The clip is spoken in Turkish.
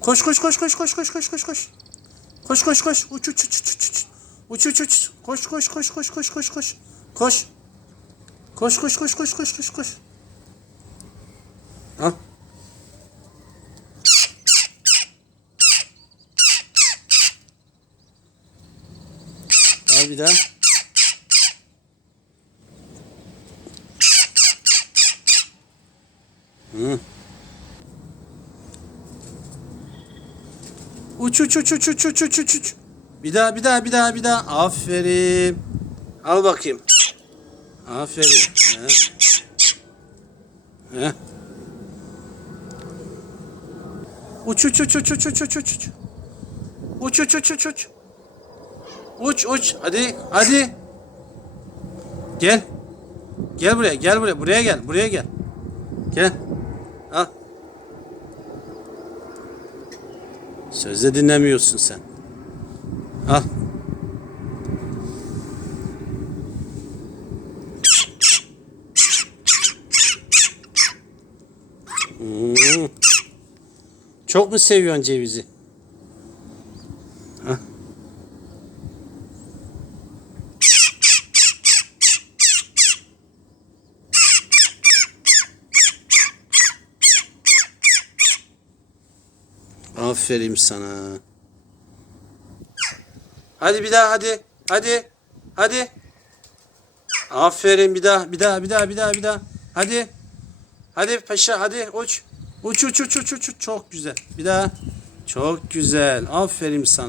Koş koş koş koş koş koş koş koş koş. Koş koş koş. Uç uç uç uç uç. Uç uç uç. Koş koş koş koş koş koş koş. Koş. Koş koş koş koş koş koş koş. Al. Al bir daha. Hı. Uç uç uç uç uç uç uç uç uç. Bir daha bir daha bir daha bir daha. Aferin. Al bakayım. Aferin. He. He. Uç uç uç uç uç uç uç uç. Uç uç uç uç uç. Uç uç. Hadi hadi. Gel. Gel buraya gel buraya. Buraya gel. Buraya gel. Gel. Al. Sözde dinlemiyorsun sen. Al. Hmm. Çok mu seviyorsun cevizi? Hah. Aferin sana. Hadi bir daha hadi. Hadi. Hadi. Aferin bir daha bir daha bir daha bir daha bir daha. Hadi. Hadi paşa hadi uç. Uç uç uç uç uç. Çok güzel. Bir daha. Çok güzel. Aferin sana.